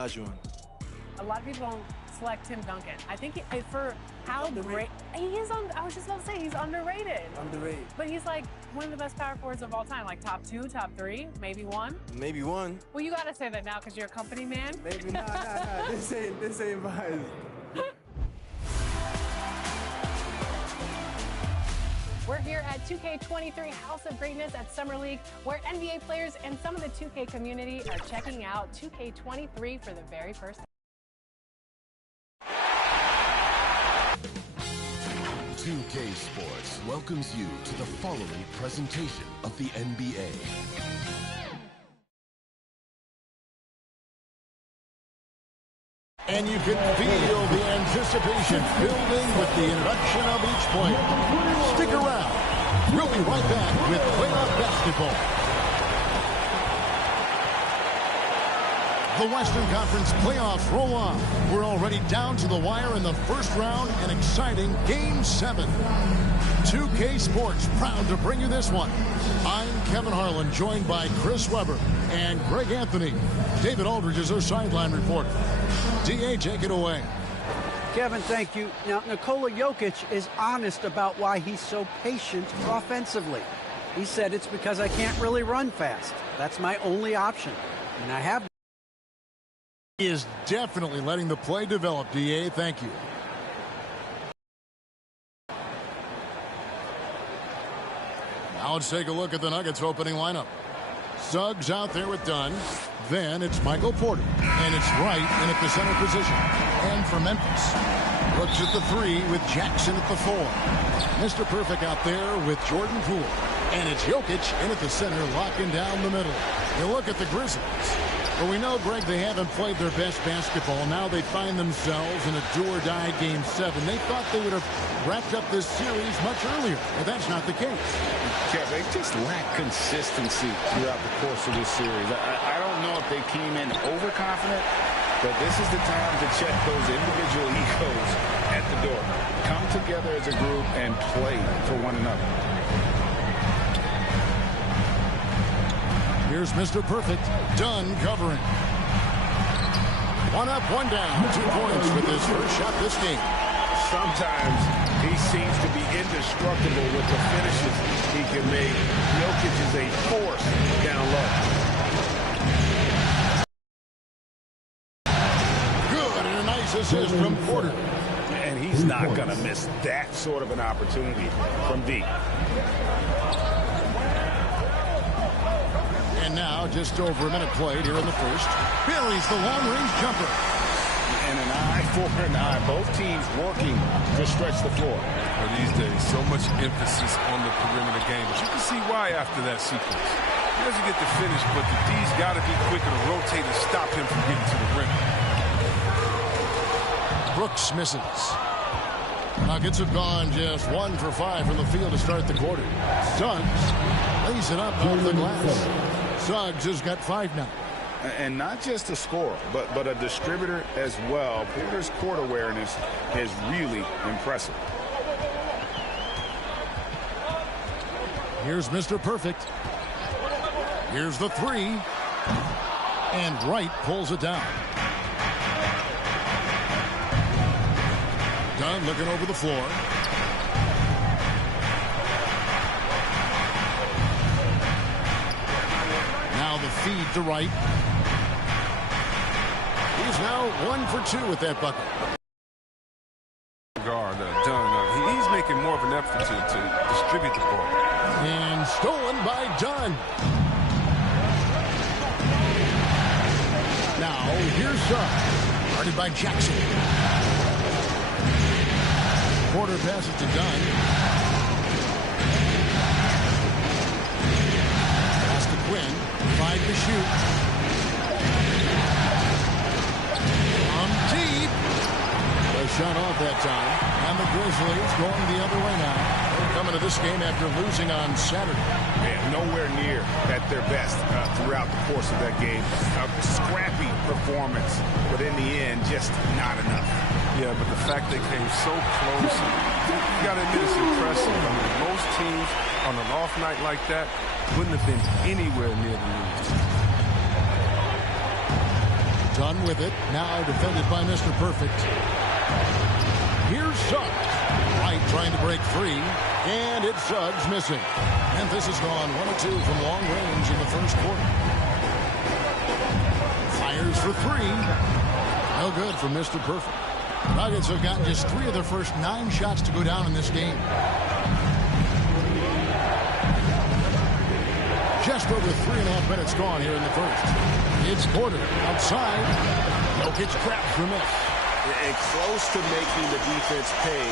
Olajuwon. A lot of people don't select Tim Duncan. I think for how great he is, I was just about to say he's underrated. Underrated. But he's like one of the best power forwards of all time, like top 2, top 3, maybe 1. Maybe 1. Well, you gotta say that now because you're a company man. Maybe nah. This ain't biased. We're here at 2K23 House of Greatness at Summer League, where NBA players and some of the 2K community are checking out 2K23 for the very first time. 2K Sports welcomes you to the following presentation of the NBA. And you can feel the anticipation building with the introduction of each player. Stick around. We'll be right back with playoff basketball. The Western Conference playoffs roll on. We're already down to the wire in the first round, an exciting Game 7. 2K Sports proud to bring you this one. I'm Kevin Harlan, joined by Chris Webber and Greg Anthony. David Aldridge is our sideline reporter. DA, take it away. Kevin, thank you. Now, Nikola Jokic is honest about why he's so patient offensively. He said it's because I can't really run fast. That's my only option. And I have. He is definitely letting the play develop, DA. Thank you. Now let's take a look at the Nuggets opening lineup. Suggs out there with Dunn. Then it's Michael Porter. And it's Wright in at the center position. And for Memphis, looks at the 3 with Jackson at the 4. Mr. Perfect out there with Jordan Poole. And it's Jokic in at the center, locking down the middle. You look at the Grizzlies. Well, we know, Greg, they haven't played their best basketball. Now they find themselves in a do-or-die Game 7. They thought they would have wrapped up this series much earlier, but that's not the case. Yeah, they just lack consistency throughout the course of this series. I don't know if they came in overconfident, but this is the time to check those individual egos at the door. Come together as a group and play for one another. Here's Mr. Perfect. Dunn covering. 1 up, 1 down. 2 points with his first shot this game. Sometimes he seems to be indestructible with the finishes he can make. Jokic is a force down low. Good, and a nice assist from Porter. And he's not going to miss that sort of an opportunity from deep. And now, just over a minute played here in the first. Buries the long-range jumper. And an eye for an eye. Both teams working to stretch the floor. Well, these days, so much emphasis on the perimeter game. But you can see why after that sequence. He doesn't get the finish, but the D's got to be quicker to rotate and stop him from getting to the rim. Brooks misses. Nuggets have gone just 1 for 5 from the field to start the quarter. Suggs lays it up off the glass. Suggs has got 5 now. And not just a scorer, but a distributor as well. Porter's court awareness is really impressive. Here's Mr. Perfect. Here's the 3. And Wright pulls it down. Dunn looking over the floor. Now the feed to Wright. He's now 1 for 2 with that bucket. Guard, Dunn, he's making more of an effort to distribute the ball. And stolen by Dunn. Now here's Suggs. Guarded by Jackson. Porter passes to Dunn. Pass to Quinn. 5 to shoot. From deep. A shot off that time. And the Grizzlies going the other way now. They're coming to this game after losing on Saturday. Man, nowhere near at their best throughout the course of that game. A scrappy performance, but in the end, just not enough. Yeah, but the fact they came so close, you got to admit it's impressive. I mean, most teams on an off night like that wouldn't have been anywhere near the lead. Done with it. Now defended by Mr. Perfect. Here's Suggs. Wright trying to break free. And it's Suggs missing. Memphis has gone 1 of 2 from long range in the first quarter. Fires for 3. No good for Mr. Perfect. Nuggets have gotten just 3 of their first 9 shots to go down in this game. Just over 3.5 minutes gone here in the first. It's Porter outside. Jokic grabs the miss. And close to making the defense pay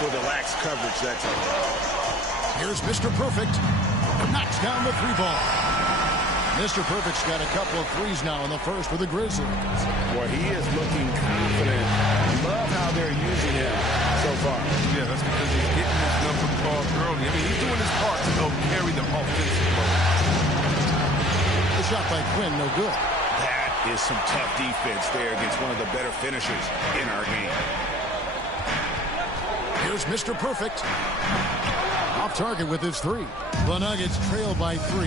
for the lax coverage that time. Here's Mr. Perfect. Knocks down the 3-ball. Mr. Perfect's got a couple of threes now in the first for the Grizzlies. Boy, he is looking confident. Love how they're using him so far. Yeah, that's because he's getting his number called early. I mean, he's doing his part to help carry the offensive load. The shot by Quinn, no good. That is some tough defense there against one of the better finishers in our game. Here's Mr. Perfect. Off target with his 3. The Nuggets trail by 3.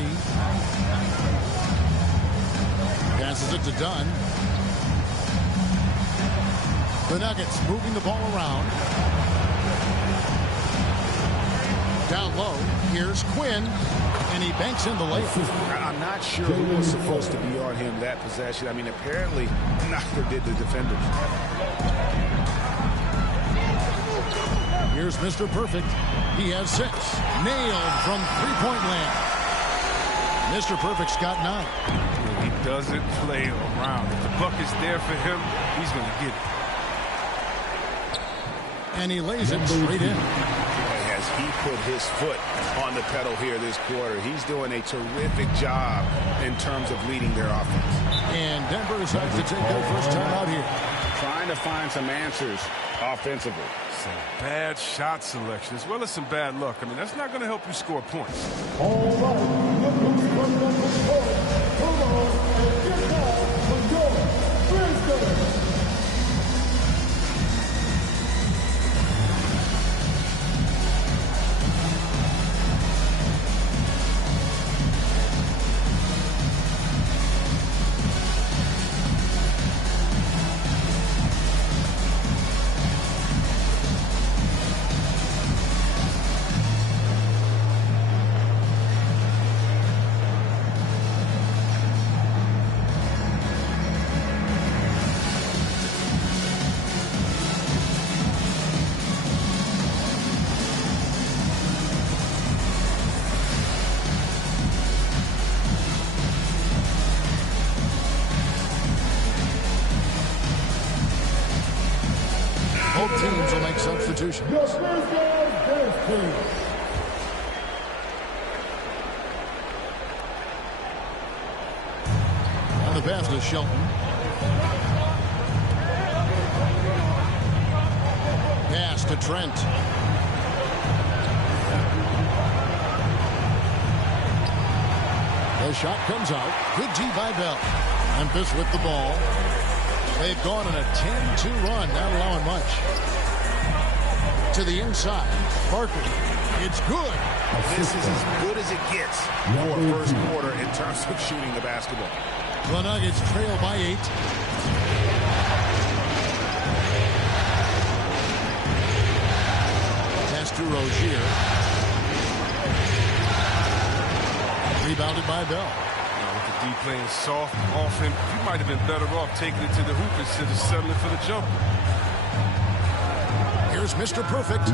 Passes it to Dunn. The Nuggets moving the ball around. Down low. Here's Quinn. And he banks in the layup. I'm not sure who was supposed to be on him that possession. I mean, apparently neither did the defenders. Here's Mr. Perfect. He has 6. Nailed from 3-point land. Mr. Perfect's got 9. He doesn't play around. If the bucket's there for him, he's going to get it. And he lays it straight in. As he put his foot on the pedal here this quarter, he's doing a terrific job in terms of leading their offense. And Denver decides to take their first time out here. Trying to find some answers offensively. Some bad shot selection as well as some bad luck. I mean, that's not going to help you score points. All Both teams will make substitutions. On the pass to Shelton. Pass to Trent. The shot comes out. Good D by Bell. Memphis with the ball. They've gone on a 10-2 run, not allowing much. To the inside. Parker. It's good. This is as good as it gets for a first quarter in terms of shooting the basketball. The Nuggets trail by 8. Pass to Rozier. Rebounded by Bell. D playing soft off him, he might have been better off taking it to the hoop instead of settling for the jumper. Here's Mr. Perfect.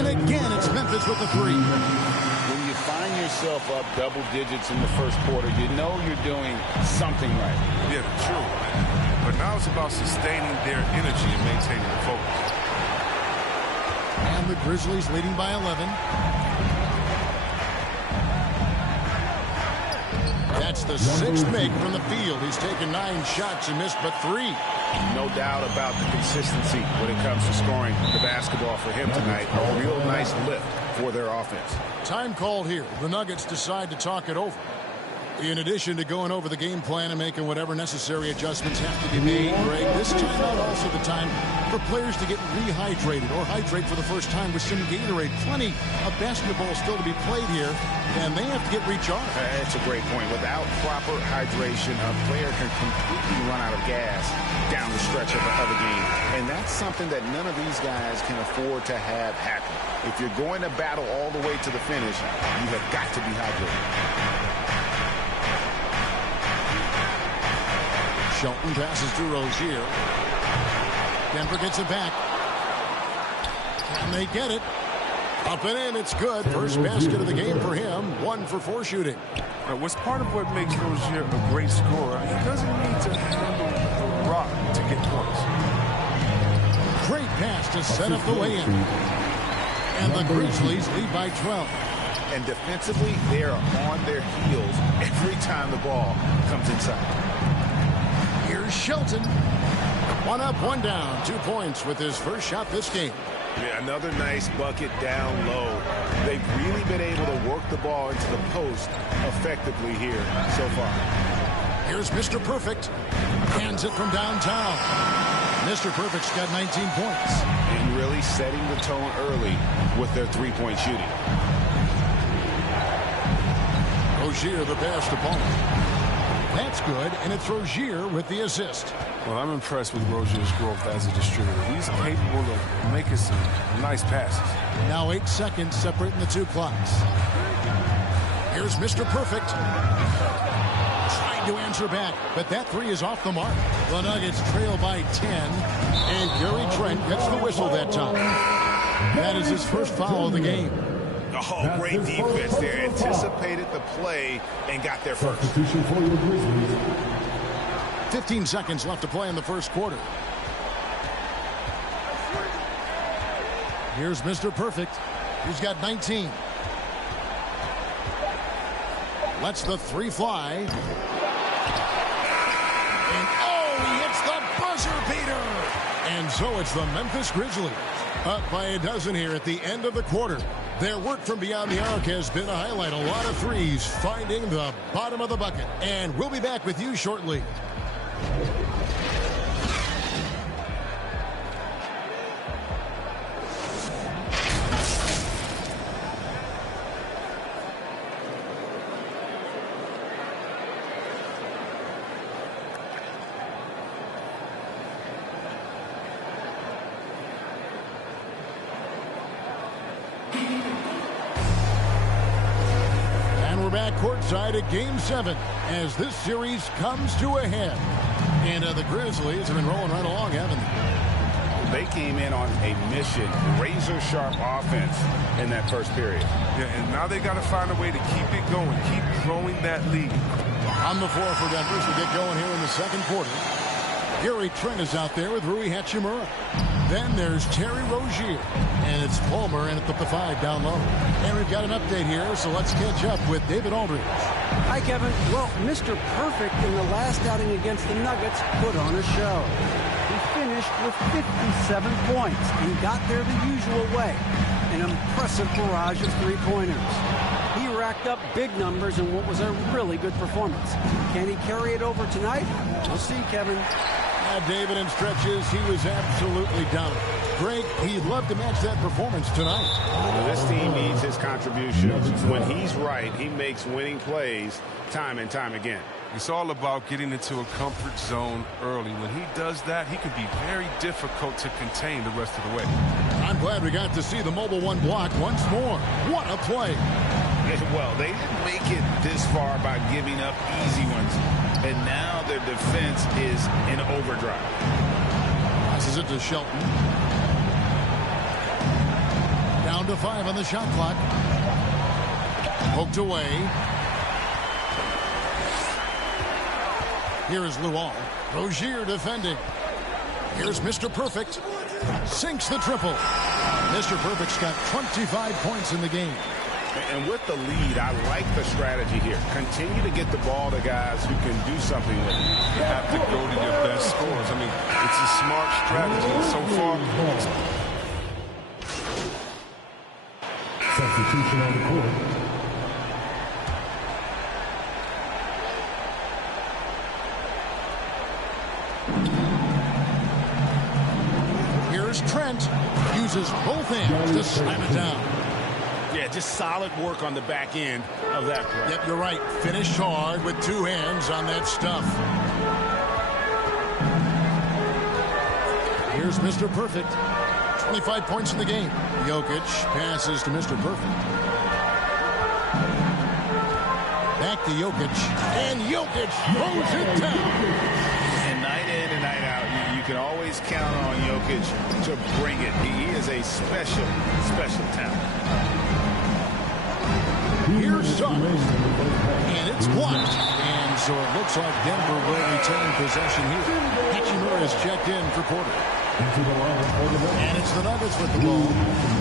And again, it's Memphis with the 3. When you find yourself up double digits in the first quarter, you know you're doing something right. Yeah, true. But now it's about sustaining their energy and maintaining the focus. And the Grizzlies leading by 11. That's the 6th make from the field. He's taken 9 shots and missed but 3. No doubt about the consistency when it comes to scoring the basketball for him tonight. A real nice lift for their offense. Time called here. The Nuggets decide to talk it over. In addition to going over the game plan and making whatever necessary adjustments have to be made, Greg, this timeout also the time for players to get rehydrated or hydrate for the first time with some Gatorade. Plenty of basketball still to be played here, and they have to get recharged. That's a great point. Without proper hydration, a player can completely run out of gas down the stretch of the game. And that's something that none of these guys can afford to have happen. If you're going to battle all the way to the finish, you have got to be hydrated. Shelton passes to Rozier. Denver gets it back. And they get it. Up and in, it's good. First basket of the game for him. 1 for 4 shooting. What's part of what makes Rozier a great scorer, he doesn't need to handle the rock to get points. Great pass to set up the lay-in. And the Grizzlies lead by 12. And defensively, they are on their heels every time the ball comes inside. Here's Shelton. 1 up, 1 down. 2 points with his first shot this game. Yeah, another nice bucket down low. They've really been able to work the ball into the post effectively here so far. Here's Mr. Perfect. Hands it from downtown. Mr. Perfect's got 19 points. And really setting the tone early with their three-point shooting. Rozier the pass to Palmer. That's good, and it's Rozier with the assist. Well, I'm impressed with Rozier's growth as a distributor. He's capable of making some nice passes. Now 8 seconds separating the 2 clocks. Here's Mr. Perfect. Trying to answer back, but that 3 is off the mark. The Nuggets trail by 10, and Gary Trent gets the whistle that time. That is his first foul of the game. Oh, great defense there. Anticipated the play and got there first. 15 seconds left to play in the first quarter. Here's Mr. Perfect. He's got 19. Lets the 3 fly. And he hits the buzzer beater. And so it's the Memphis Grizzlies up by a dozen here at the end of the quarter. Their work from beyond the arc has been a highlight. A lot of threes finding the bottom of the bucket. And we'll be back with you shortly. Back courtside at Game 7 as this series comes to a head. And the Grizzlies have been rolling right along, haven't they? They came in on a mission, razor-sharp offense in that first period. Yeah, and now they got to find a way to keep it going, keep growing that lead. On the floor for Denver as we get going here in the second quarter. Gary Trent is out there with Rui Hachimura. Then there's Terry Rozier. And it's Palmer in at the 5 down low. And we've got an update here, so let's catch up with David Aldridge. Hi, Kevin. Well, Mr. Perfect in the last outing against the Nuggets put on a show. He finished with 57 points and got there the usual way. An impressive barrage of 3-pointers. He racked up big numbers in what was a really good performance. Can he carry it over tonight? We'll see, Kevin. David, in stretches, he was absolutely dominant. Greg, he'd love to match that performance tonight. Well, this team needs his contributions. When he's right, he makes winning plays time and time again. It's all about getting into a comfort zone early. When he does that, he can be very difficult to contain the rest of the way. I'm glad we got to see the Mobile One block once more. What a play. Well, they didn't make it this far by giving up easy ones. And now their defense is in overdrive. Passes it to Shelton. Down to 5 on the shot clock. Poked away. Here is Luol. Rozier defending. Here's Mr. Perfect. Sinks the triple. Mr. Perfect's got 25 points in the game. And with the lead, I like the strategy here. Continue to get the ball to guys who can do something with it. You have to go to your best scorers. I mean, it's a smart strategy. And so far, substitution on the court. Here's Trent. Uses both hands to slam it down. Yeah, just solid work on the back end of that play. Yep, you're right. Finished hard with two hands on that stuff. Here's Mr. Perfect. 25 points in the game. Jokic passes to Mr. Perfect. Back to Jokic. And Jokic throws it down. And night in and night out, you can always count on Jokic to bring it. He is a special, special talent. Here's Suggs. And it's blocked. And so it looks like Denver will retain possession here. Hachimura is checked in for Porter. And it's the Nuggets with the ball.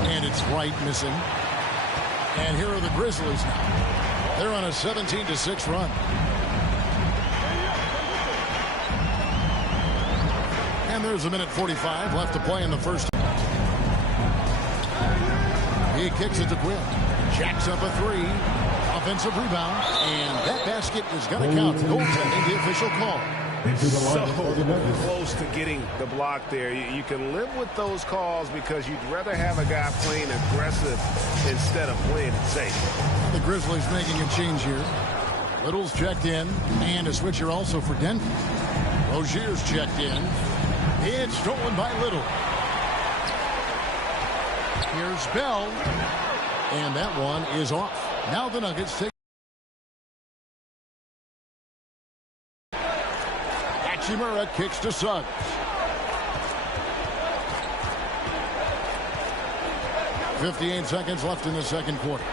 And it's Wright missing. And here are the Grizzlies now. They're on a 17-6 run. And there's a minute 45 left to play in the first. He kicks it to Quinn. Jacks up a three. Offensive rebound. And that basket is going to count. Goaltending, the official call. So close to getting the block there. You can live with those calls because you'd rather have a guy playing aggressive instead of playing it safe. The Grizzlies making a change here. Little's checked in. And a switcher also for Denver. Rozier's checked in. It's stolen by Little. Here's Bell. And that one is off. Now the Nuggets take. Hachimura kicks to Suggs. .58 seconds left in the second quarter.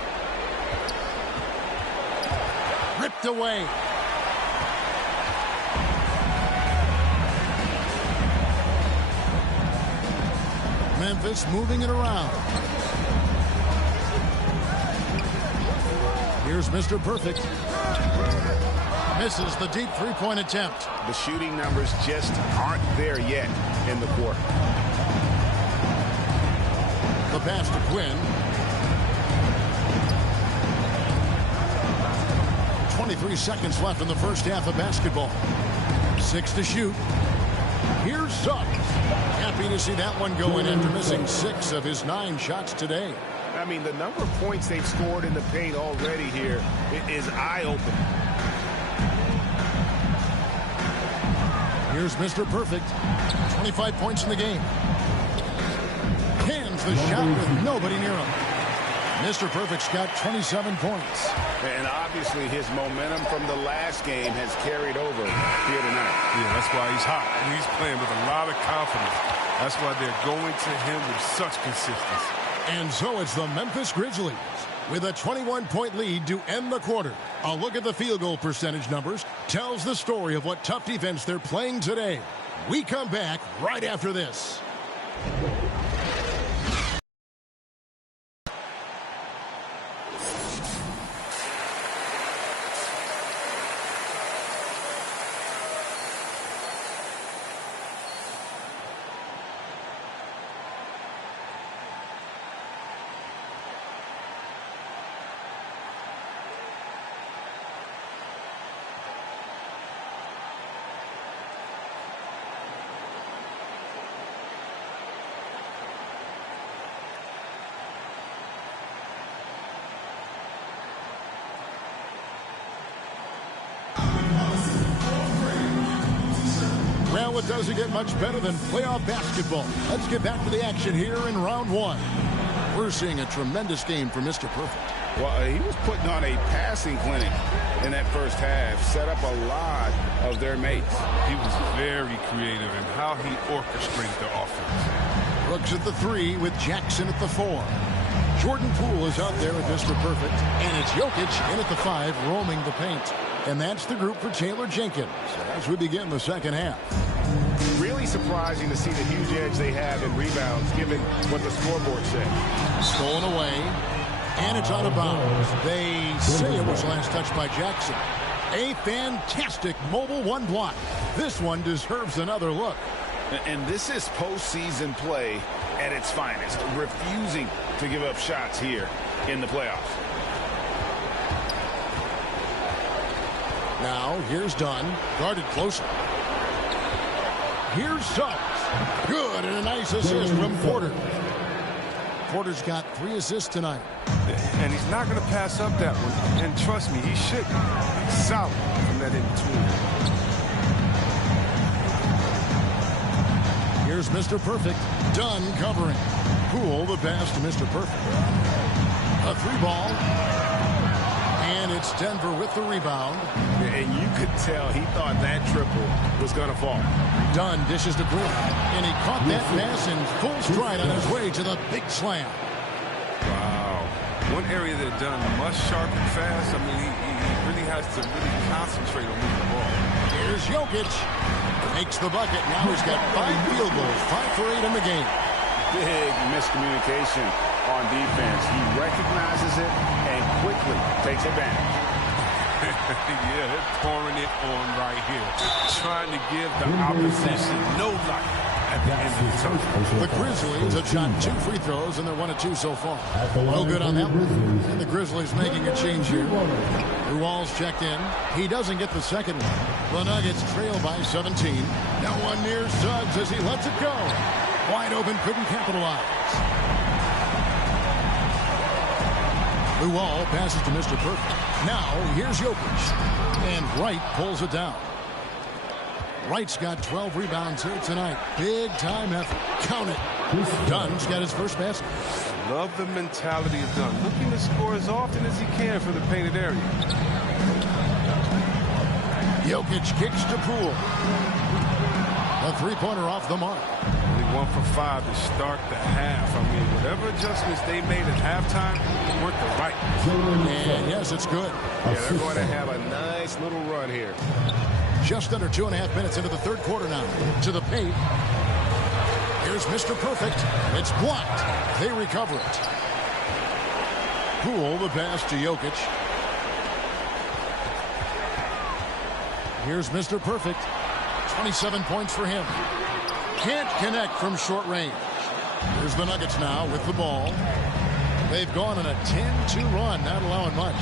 Ripped away. Memphis moving it around. Here's Mr. Perfect. Misses the deep three-point attempt. The shooting numbers just aren't there yet in the quarter. The pass to Quinn. 23 seconds left in the first half of basketball. 6 to shoot. Here's Suggs. Happy to see that one go in after missing 6 of his 9 shots today. I mean, the number of points they've scored in the paint already here is eye-opening. Here's Mr. Perfect. 25 points in the game. Cans the shot with nobody near him. Mr. Perfect's got 27 points. And obviously his momentum from the last game has carried over here tonight. Yeah, that's why he's hot. He's playing with a lot of confidence. That's why they're going to him with such consistency. And so it's the Memphis Grizzlies with a 21-point lead to end the quarter. A look at the field goal percentage numbers tells the story of what tough defense they're playing today. We come back right after this. Well, it doesn't get much better than playoff basketball. Let's get back to the action here in round 1. We're seeing a tremendous game for Mr. Perfect. Well, he was putting on a passing clinic in that first half, set up a lot of their mates. He was very creative in how he orchestrated the offense. Brooks at the 3 with Jackson at the 4. Jordan Poole is out there with Mr. Perfect, and it's Jokic in at the 5, roaming the paint. And that's the group for Taylor Jenkins as we begin the second half. Really surprising to see the huge edge they have in rebounds, given what the scoreboard said. Stolen away, and it's out of bounds. They say it was last touched by Jackson. A fantastic mobile 1 block. This one deserves another look. And this is postseason play at its finest, refusing to give up shots here in the playoffs. Now, here's Dunn, guarded closer. Here's Suggs. Good, and a nice assist from Porter. Porter's got 3 assists tonight. And he's not going to pass up that one. And trust me, he should. He's solid from that in-between. Here's Mr. Perfect. Dunn covering. Poole the pass to Mr. Perfect. A 3-ball. And it's Denver with the rebound. And you could tell he thought that triple was going to fall. Dunn dishes to Poole. And he caught that pass in full stride on his way to the big slam. Wow. One area that Dunn must sharpen fast. I mean, he really has to really concentrate on moving the ball. Here's Jokic. Makes the bucket. Now he's got 5 field goals. 5 for 8 in the game. Big miscommunication on defense. He recognizes it and quickly takes advantage. Yeah, they're pouring it on right here. Trying to give the opposition no life at the end of the tunnel. The Grizzlies have shot 2 free throws, and they're 1 of 2 so far. No good on that one. And the Grizzlies making a change here. Rual's checked in. He doesn't get the second one. The Nuggets trail by 17. Now one near Suggs as he lets it go. Wide open, couldn't capitalize. Rual passes to Mr. Perfect. Now here's Jokic. And Wright pulls it down. Wright's got 12 rebounds here tonight. Big time effort. Count it. Dunn's got his first basket. Love the mentality of Dunn. Looking to score as often as he can from the painted area. Jokic kicks to Poole. A 3-pointer off the mark. Only 1 for 5 to start the half. I mean, whatever adjustments they made at halftime weren't the right. And yes, it's good. Yeah, they're going to have a nice little run here. Just under 2.5 minutes into the third quarter now. To the paint. Here's Mr. Perfect. It's blocked. They recover it. Poole the pass to Jokic. Here's Mr. Perfect. 27 points for him. Can't connect from short range. Here's the Nuggets now with the ball. They've gone on a 10-2 run, not allowing much.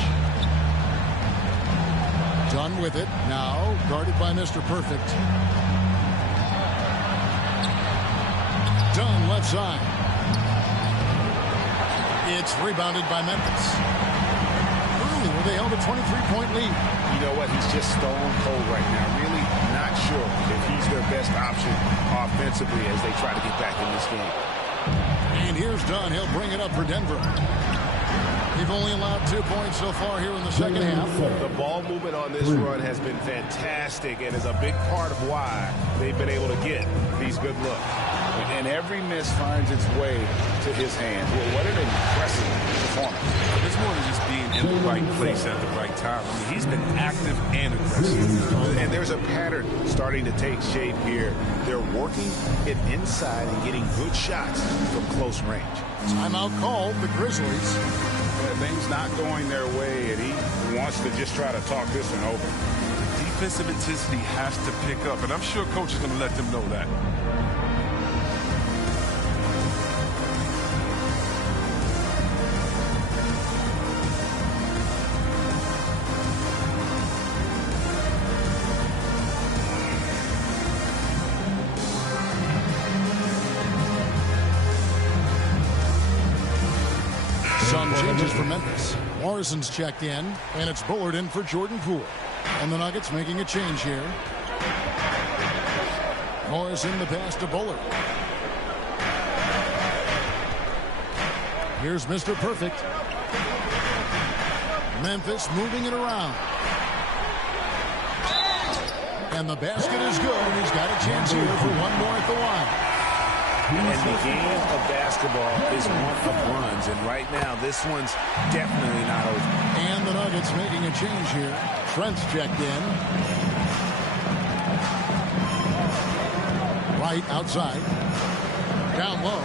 Dunn with it. Now guarded by Mr. Perfect. Dunn left side. It's rebounded by Memphis. Earlier they held a 23-point lead. You know what? He's just stone cold right now. Really not sure if he's their best option offensively as they try to get back in this game. And here's Dunn. He'll bring it up for Denver. They've only allowed 2 points so far here in the second half. The ball movement on this run has been fantastic and is a big part of why they've been able to get these good looks. And every miss finds its way to his hands. Well, what an impressive performance. It's more than just being in the right place at the right time. I mean, he's been active and aggressive. And there's a pattern starting to take shape here. They're working it inside and getting good shots from close range. Timeout called, the Grizzlies. Things not going their way, and he wants to just try to talk this one over. Defensive intensity has to pick up, and I'm sure coach is going to let them know that. Some changes for Memphis. Morrison's checked in, and it's Bullard in for Jordan Poole. And the Nuggets making a change here. Morrison the pass to Bullard. Here's Mr. Perfect. Memphis moving it around. And the basket is good, and he's got a chance here for one more at the line. And the game of basketball is one of runs, and right now this one's definitely not over. And the Nuggets making a change here. Trent's checked in. Right outside. Down low.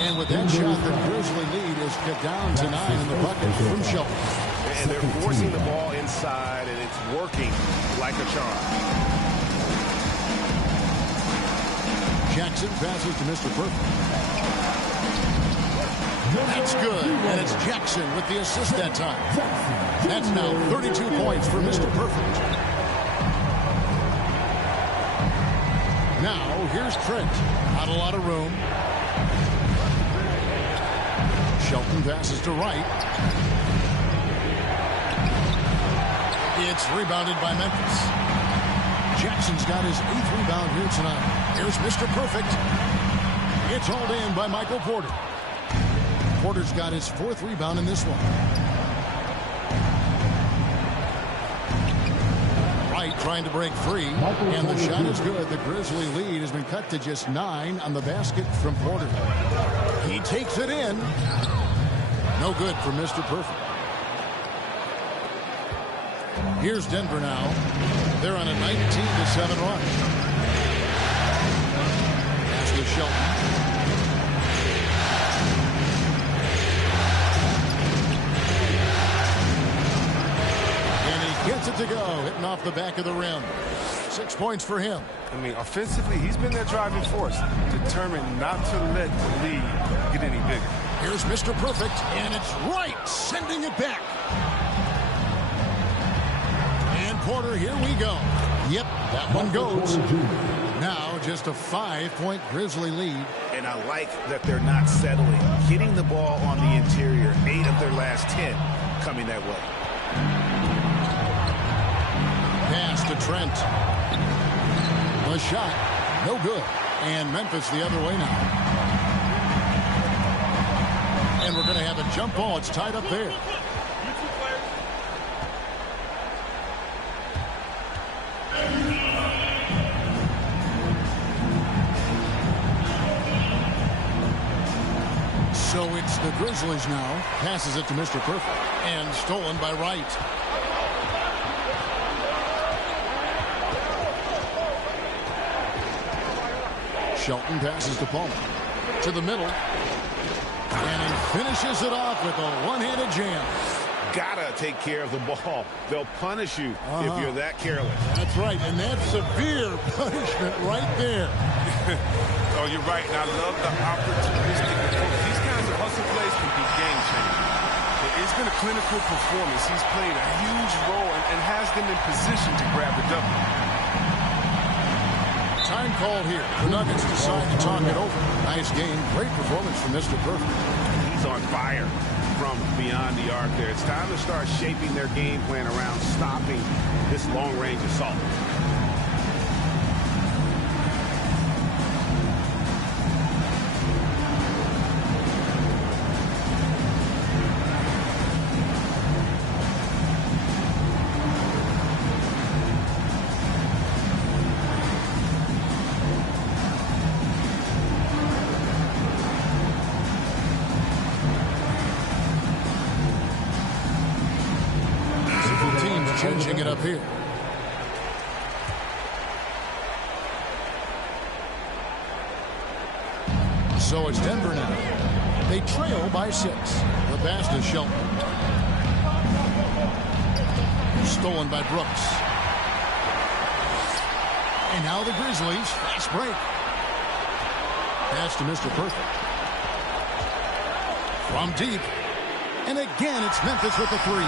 And with that shot, the Grizzly lead is cut down to 9 in the bucket from Shelton. And they're forcing the ball inside, and it's working like a charm. Jackson passes to Mr. Perfect. That's good, and it's Jackson with the assist that time. That's now 32 points for Mr. Perfect. Now, here's Trent. Not a lot of room. Shelton passes to Wright. It's rebounded by Memphis. Jackson's got his 8th rebound here tonight. Here's Mr. Perfect. It's hauled in by Michael Porter. Porter's got his 4th rebound in this one. Wright trying to break free, and the shot is good. The Grizzly lead has been cut to just 9 on the basket from Porter. He takes it in. No good for Mr. Perfect. Here's Denver now. They're on a 19-7 run. Pass to Shelton. And he gets it to go, hitting off the back of the rim. 6 points for him. I mean, offensively, he's been their driving force, determined not to let the lead get any bigger. Here's Mr. Perfect, and it's Wright sending it back. And Porter, here we go. Yep, that one goes. Now just a 5-point Grizzly lead. And I like that they're not settling. Hitting the ball on the interior, 8 of their last 10 coming that way. Pass to Trent. The shot, no good. And Memphis the other way now. And we're going to have a jump ball. It's tied up there. So it's the Grizzlies now. Passes it to Mr. Perfect. And stolen by Wright. Shelton passes to Palmer. To the middle. And he finishes it off with a one-handed jam. Gotta take care of the ball. They'll punish you if you're that careless. That's right, and that's severe punishment right there. Oh, you're right, and I love the opportunistic approach. These kinds of hustle plays can be game-changing. It's been a clinical performance. He's played a huge role and has them in position to grab the W. Time called here. The Nuggets decide to talk it over. Nice game. Great performance from Mr. Perfect. He's on fire from beyond the arc there. It's time to start shaping their game plan around stopping this long-range assault. Changing it up here. So it's Denver now. They trail by 6. The pass to Shelton. Stolen by Brooks. And now the Grizzlies. Fast break. Pass to Mr. Perfect. From deep. And again, it's Memphis with the 3.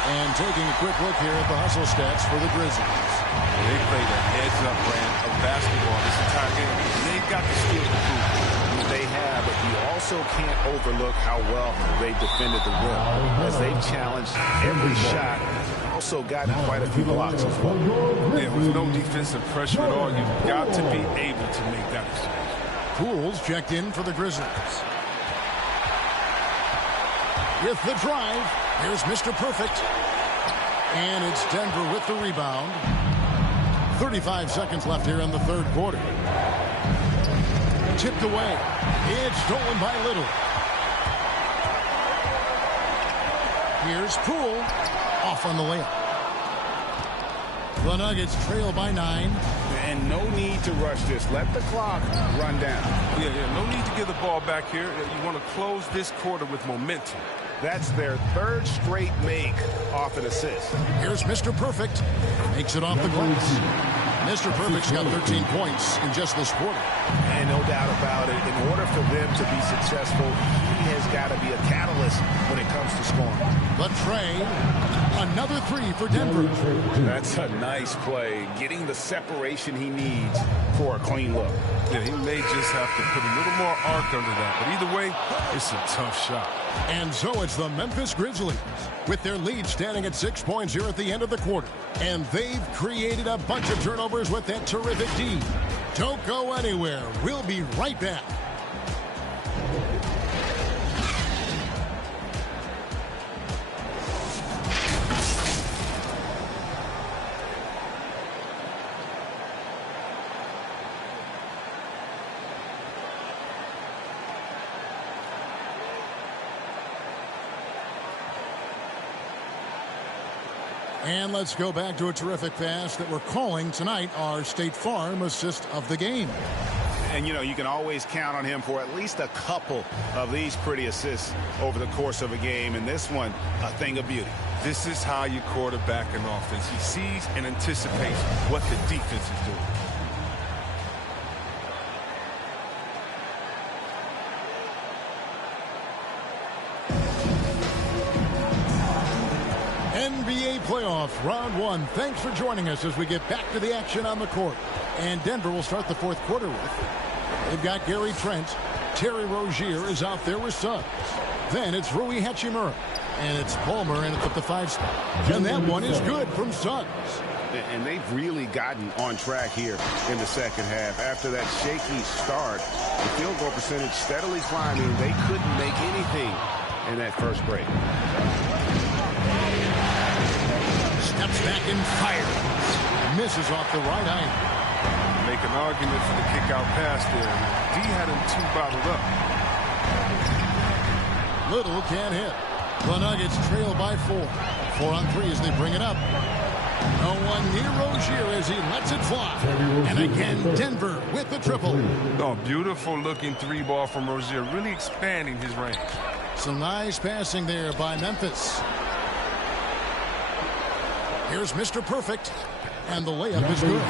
And taking a quick look here at the hustle stats for the Grizzlies. They played a heads-up brand of basketball this entire game. They've got the skill to prove it. They have, but you also can't overlook how well they defended the rim. As they've challenged every shot, also gotten quite a few blocks as well. Yeah, with no defensive pressure at all, you've got to be able to make that exchange. Pools checked in for the Grizzlies. With the drive, here's Mr. Perfect. And it's Denver with the rebound. 35 seconds left here in the third quarter. Tipped away. It's stolen by Little. Here's Poole. Off on the layup. The Nuggets trail by 9. And no need to rush this. Let the clock run down. Yeah, no need to give the ball back here. You want to close this quarter with momentum. That's their 3rd straight make off an assist. Here's Mr. Perfect. Makes it off the glass. Mr. Perfect's got 13 points in just this quarter. And no doubt about it, in order for them to be successful, he has got to be a catalyst when it comes to scoring. But Trey, another three for Denver. That's a nice play, getting the separation he needs for a clean look. Yeah, he may just have to put a little more arc under that. But either way, it's a tough shot. And so it's the Memphis Grizzlies with their lead standing at 6 points here at the end of the quarter. And they've created a bunch of turnovers with that terrific D. Don't go anywhere. We'll be right back. And let's go back to a terrific pass that we're calling tonight our State Farm assist of the game. And, you know, you can always count on him for at least a couple of these pretty assists over the course of a game. And this one, a thing of beauty. This is how you quarterback an offense. He sees and anticipates what the defense is doing. NBA playoff round one. Thanks for joining us as we get back to the action on the court. And Denver will start the fourth quarter with. They've got Gary Trent. Terry Rozier is out there with Suggs. Then it's Rui Hachimura. And it's Palmer in at the 5 spot. And that one is good from Suggs. And they've really gotten on track here in the second half. After that shaky start, the field goal percentage steadily climbing. They couldn't make anything in that first break. Steps back and fires. Misses off the right iron. Make an argument for the kick-out pass there. D had him too bottled up. Little can't hit. The Nuggets trail by 4. 4 on 3 as they bring it up. No one near Rozier as he lets it fly. And again, Denver with the triple. Oh, beautiful looking 3-ball from Rozier, really expanding his range. Some nice passing there by Memphis. Here's Mr. Perfect, and the layup is good.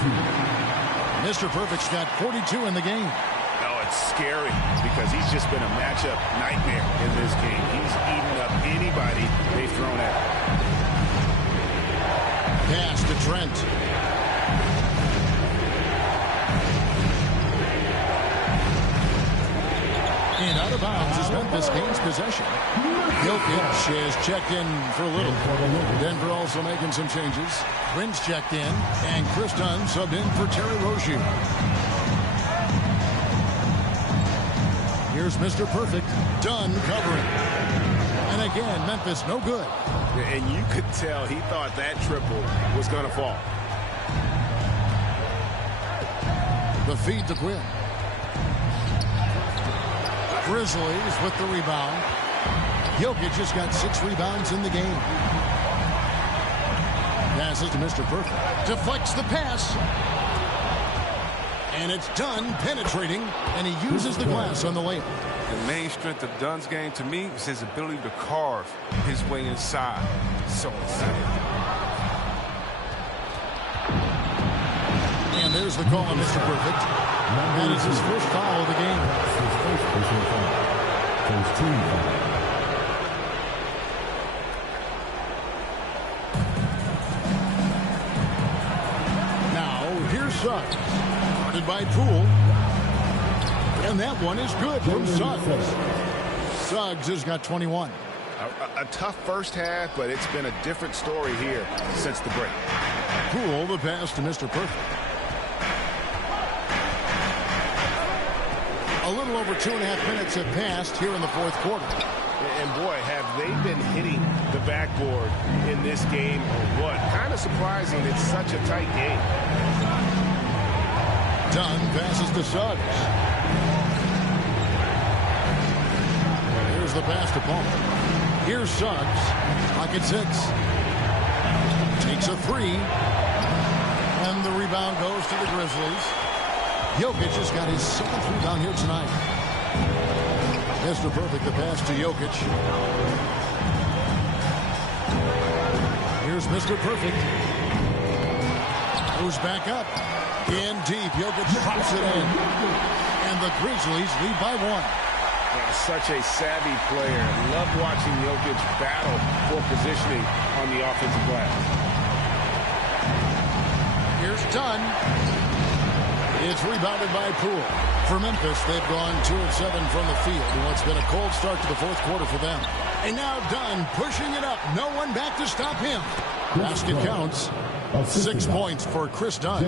Mr. Perfect's got 42 in the game. Oh, it's scary because he's just been a matchup nightmare in this game. He's eaten up anybody they've thrown at him. Pass to Trent. And out of bounds as Memphis gains possession. Jokic is checked in for a little. Denver also making some changes. Prince checked in, and Chris Dunn subbed in for Terry Rozier. Here's Mr. Perfect. Dunn covering. And again, Memphis no good. And you could tell he thought that triple was going to fall. The feed to Quinn. Grizzlies with the rebound. Jokic just got 6 rebounds in the game. Passes to Mr. Perfect. Deflects the pass. And it's Dunn penetrating, and he uses the glass on the layup. The main strength of Dunn's game to me is his ability to carve his way inside. So exciting. And there's the call on Mr. Perfect. That is his first foul of the game. Now, here's Suggs. Guarded by Poole. And that one is good from Suggs. Suggs has got 21. A tough first half, but it's been a different story here since the break. Poole, the pass to Mr. Perfect. A little over 2.5 minutes have passed here in the fourth quarter. And boy, have they been hitting the backboard in this game or what? Kind of surprising it's such a tight game. Dunn passes to Suggs. Here's the pass to Palmer. Here's Suggs. Pocket 6. Takes a 3. And the rebound goes to the Grizzlies. Jokic has got his 7th rebound here tonight. Mr. Perfect, the pass to Jokic. Here's Mr. Perfect. Goes back up. In deep, Jokic drops it in. And the Grizzlies lead by 1. Yeah, such a savvy player. Love watching Jokic battle for positioning on the offensive glass. Here's Dunn. It's rebounded by Poole. For Memphis, they've gone 2 of 7 from the field in what's been a cold start to the fourth quarter for them. And now Dunn pushing it up. No one back to stop him. Basket counts. 6 points for Chris Dunn.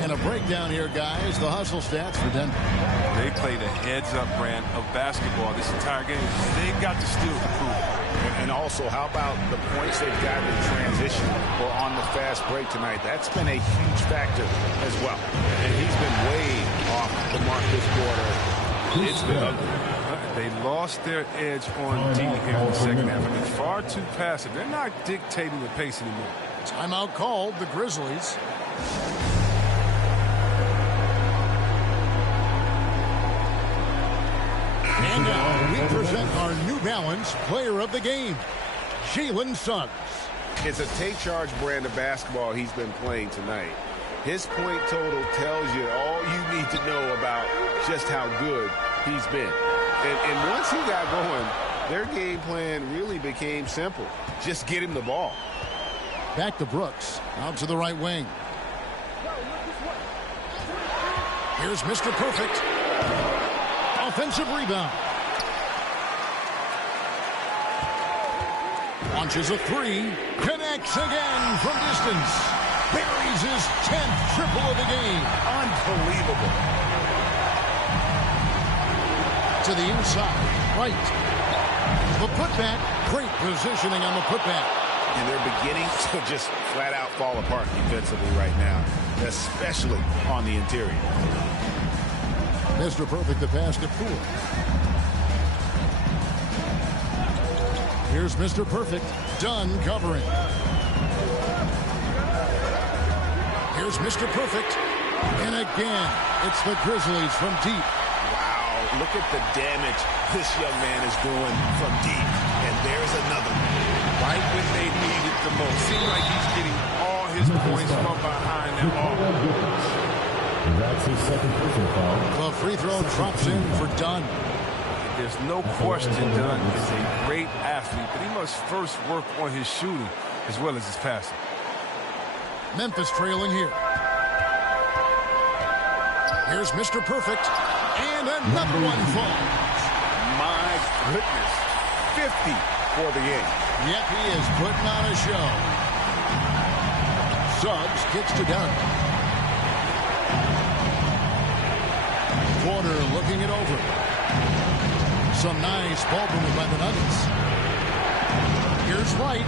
And a breakdown here, guys. The hustle stats for Denver. They played a heads-up brand of basketball this entire game. They've got to steal the proof. And also, how about the points they've gotten in transition or on the fast break tonight? That's been a huge factor as well. And he's been way off the mark this quarter. It's been ugly. They lost their edge on D here in the second half. I mean, far too passive. They're not dictating the pace anymore. Timeout called, the Grizzlies. And now we present our New Balance Player of the Game, Jalen Suggs. It's a take-charge brand of basketball he's been playing tonight. His point total tells you all you need to know about just how good he's been. And once he got going, their game plan really became simple. Just get him the ball. Back to Brooks, out to the right wing. Here's Mr. Perfect. Offensive rebound. Launches a 3. Connects again from distance. Buries his 10th triple of the game. Unbelievable. To the inside. Right. The putback. Great positioning on the putback. And they're beginning to just flat out fall apart defensively right now, especially on the interior. Mr. Perfect, the pass to Poole. Here's Mr. Perfect. Dunn covering. Here's Mr. Perfect. And again, it's the Grizzlies from deep. Wow, look at the damage this young man is doing from deep. And there's another one. Right when they need it the most. Seems like he's getting all his points from behind them all. That's his second personal foul. The free throw drops in for Dunn. There's no question Dunn is a great athlete, but he must first work on his shooting as well as his passing. Memphis trailing here. Here's Mr. Perfect. And another one falls. My goodness. 50 for the game. Yep, he is putting on a show. Suggs kicks to Dunn. Porter looking it over. Some nice ball movement by the Nuggets. Here's Wright.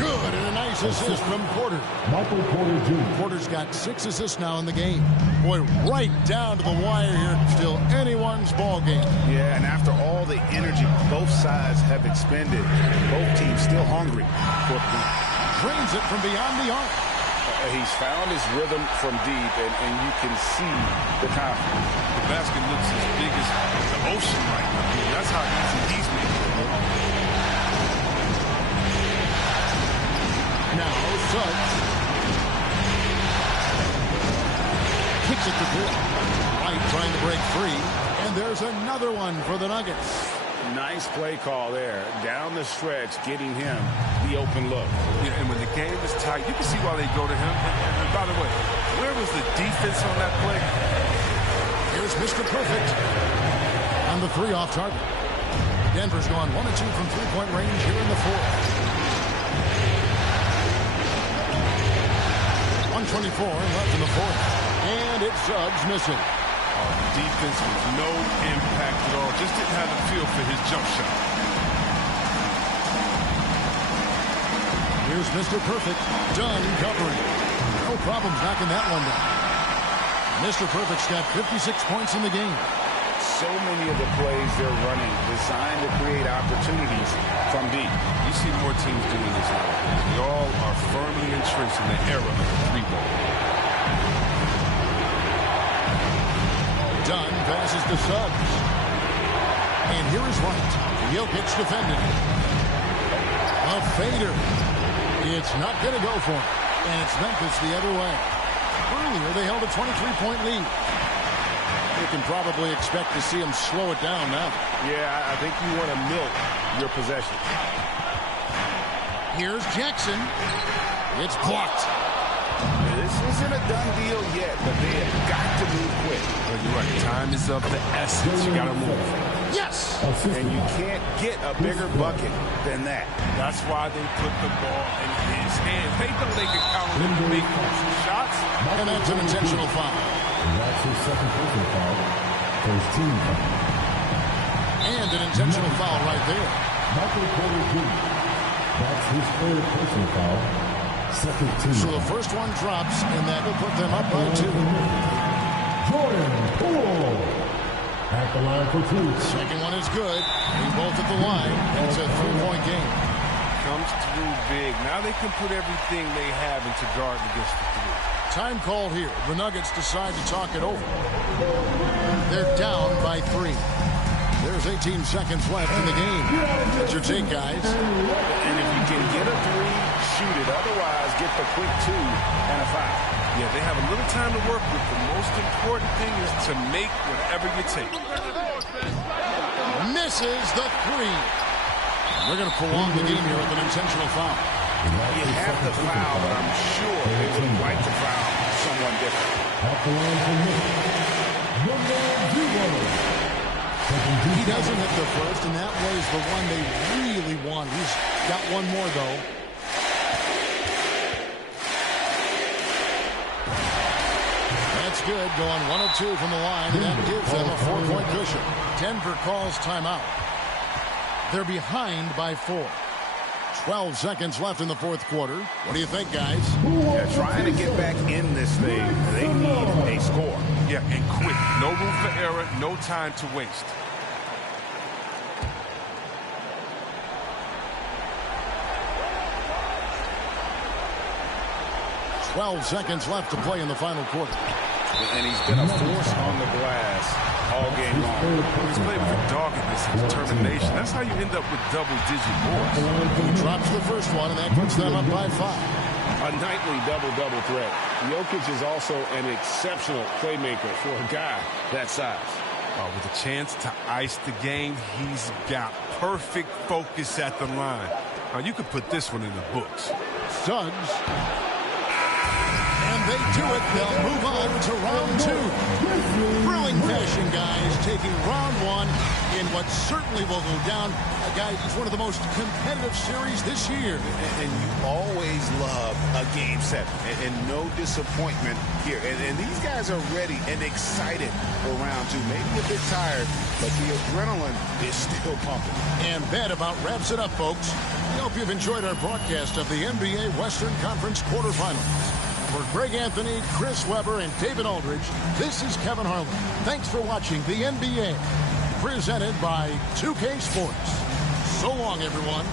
Good, and a nice assist from Porter. Michael Porter Jr. Porter's got 6 assists now in the game. Boy, right down to the wire here. Still anyone's ball game. Yeah, and after all the energy both sides have expended, both teams still hungry for the beat. Drains it from beyond the arc. He's found his rhythm from deep, and you can see the confidence. The basket looks as big as the ocean right now. I mean, that's how easy he's making it. Now Suggs kicks it to Poole. Wright trying to break free, and there's another one for the Nuggets. Nice play call there. Down the stretch, getting him the open look. Yeah, and when the game is tight, you can see why they go to him. And by the way, where was the defense on that play? Here's Mr. Perfect on the 3 off target. Denver's gone 1 of 2 from three-point range here in the fourth. 1:24 left in the fourth. And it's Suggs missing. Defense with no impact at all. Just didn't have a feel for his jump shot. Here's Mr. Perfect. Dunn covering. No problems knocking that one down. Mr. Perfect's got 56 points in the game. So many of the plays they're running designed to create opportunities from deep. You see more teams doing this now. They all are firmly entrenched in the era of the 3-ball. Dunn passes to Suggs. And here is Wright. Jokic defending. A fader. It's not going to go for him. And it's Memphis the other way. Earlier, they held a 23-point lead. You can probably expect to see them slow it down now. Yeah, I think you want to milk your possession. Here's Jackson. It's blocked. This isn't a done deal yet, but they have got to move quick. Well, you're right. Time is of the essence. You got to move. Yes! And you can't get a bigger bucket than that. That's why they put the ball in his hands. They know they can count on him to make crucial shots. And that's an intentional foul. That's his second personal foul. First team foul. And an intentional foul right there. Michael Porter Jr. That's his third personal foul. Second team. So the first one drops, and that will put them up by 2. Jordan Poole at the line for 2. Second one is good. He's both at the line. It's a 3-point game. Comes through big. Now they can put everything they have into guard against the 3. Time called here. The Nuggets decide to talk it over. They're down by 3. There's 18 seconds left in the game. What's your take, guys? And if you can get a 3, shoot it. Otherwise, get the quick 2 and a foul. Yeah, they have a little time to work with. The most important thing is to make whatever you take. Misses the 3. They're going to prolong the game here with an intentional foul. You have to foul, but I'm sure they would like to foul someone different. At the line for number 0. He doesn't hit the first, and that was the one they really wanted. He's got one more, though. That's good, going 1 of 2 from the line, and that gives them a 4-point cushion. Denver calls timeout. They're behind by 4. 12 seconds left in the fourth quarter. What do you think, guys? Yeah, trying to get back in this thing, they need a score. Yeah, and quick. No room for error, no time to waste. 12 seconds left to play in the final quarter. And he's been a force on the glass all game long. He's played with doggedness and determination. That's how you end up with double-digit boards. He drops the first one, and that puts them up by 5. A nightly double-double threat. Jokic is also an exceptional playmaker for a guy that size. With a chance to ice the game, he's got perfect focus at the line. You could put this one in the books. Suggs. And they do it. They'll move on to round 2. Thrilling fashion, guys, taking round 1 in what certainly will go down. Guys, it's one of the most competitive series this year. And you always love a game set. And no disappointment here. And these guys are ready and excited for round 2. Maybe a bit tired, but the adrenaline is still pumping. And that about wraps it up, folks. We hope you've enjoyed our broadcast of the NBA Western Conference quarterfinals. For Greg Anthony, Chris Webber, and David Aldridge, this is Kevin Harlan. Thanks for watching the NBA, presented by 2K Sports. So long, everyone.